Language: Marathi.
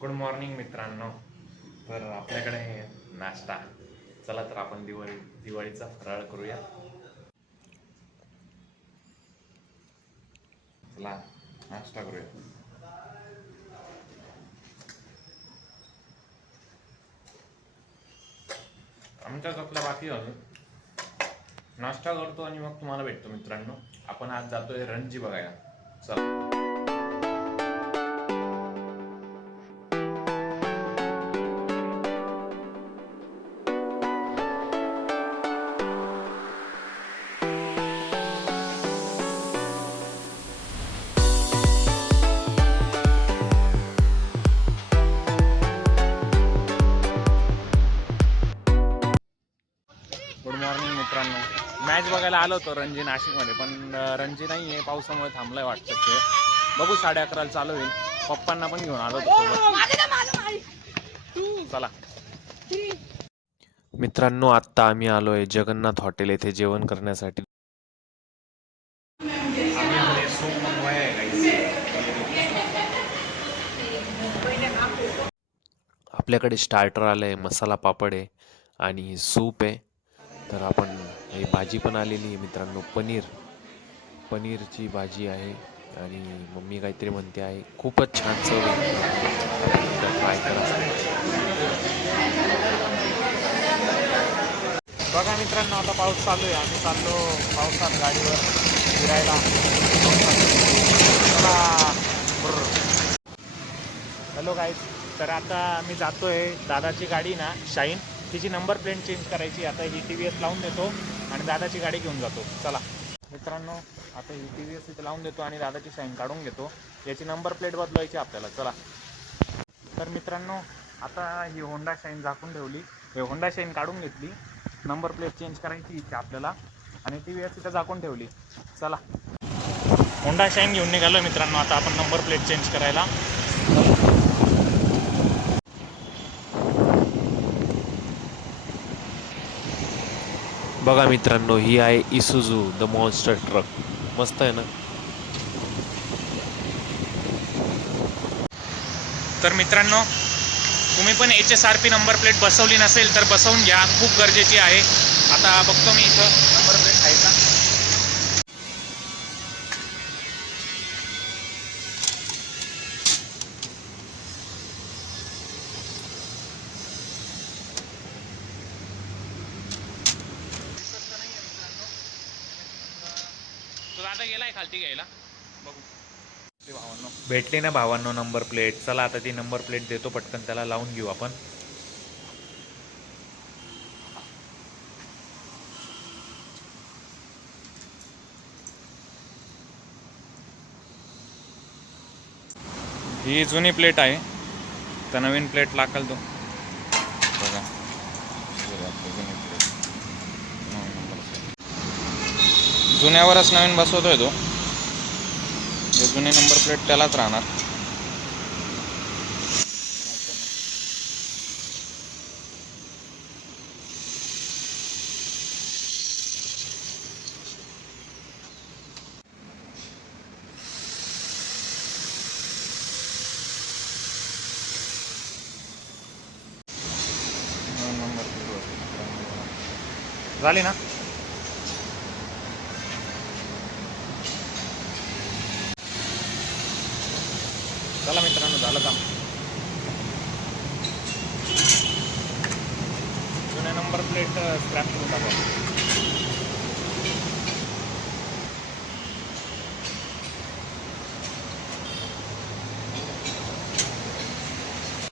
गुड मॉर्निंग मित्रांनो. तर आपल्याकडे नाश्ता. चला तर आपण दिवाळी दिवाळीचा फराळ करूया. चला नाश्ता करूया. आमच्या आपल्या बाकी अजून. नाश्ता करतो आणि मग तुम्हाला भेटतो मित्रांनो. आपण आज जातोय रणजी बघायला. चला. मित्रांनो. मॅच बघायला आलो होतो रणजी नाशिकमध्ये पण रणजी नाही आहे पावसामुळे थांबलाय वाटतं ते. बघू साडे अकराला चालू होईल. पप्पांना पण घेऊन आलो होतो चला. मित्रांनो आत्ता आम्ही आलोय जगन्नाथ हॉटेल येथे जेवण करण्यासाठी. आपल्याकडे स्टार्टर आलंय मसाला पापड आहे आणि सूप आहे. तर आपण ही भाजी पण आलेली आहे मित्रांनो पनीर. पनीरची भाजी आहे आणि मम्मी काहीतरी म्हणते आहे खूपच छान चव ट्राय करा. बघा मित्रांनो आता पाऊस चालू आहे. आम्ही चाललो पावसात गाडीवर फिरायला. हॅलो गाईज तर आता मी आहे दादाची गाडी ना शाईन तिची नंबर प्लेट चेंज करायची आता ही टी व्ही एस लावून देतो आणि दादाची गाडी घेऊन जातो. चला. मित्रांनो आता ही टी व्ही एस इथे लावून देतो आणि दादाची शाईन काढून घेतो. याची नंबर प्लेट बदलवायची आपल्याला. चला. तर मित्रांनो आता ही होंडा शाईन झाकून ठेवली. हे होंडा शाईन काढून घेतली. नंबर प्लेट चेंज करायची इथे आपल्याला. आणि टी व्ही एस इथे झाकून ठेवली. चला. होंडा शाईन घेऊन निघालो मित्रांनो आता आपण नंबर प्लेट चेंज करायला. बघा मित्रांनो ही आहे इसुझू द मॉन्स्टर ट्रक मस्त आहे ना? तर मित्रांनो तुम्ही पण H S R P number plate बसवली नसेल तर बसवून घ्या. खूप गरजेची आहे. आता बघतो मी इथं. नंबर प्लेट आहे का तो दादा गेलाय खालती घ्यायला. बघू. भावांनो. भेटली ना भावांनो नंबर प्लेट चला आता ती नंबर प्लेट देतो पटकन त्याला लावून घेऊ आपण. ही जुनी प्लेट आहे. तर नवीन प्लेट लागल तो बघा हे बघा, जुनी plate. नऊ number plate. जुन्यावरच नवीन बसवतोय तो. जुने नंबर प्लेट त्यालाच राहणार. झाली ना? चला मित्रांनो झालं काम. जुन्या नंबर प्लेट स्क्रॅप करून टाकू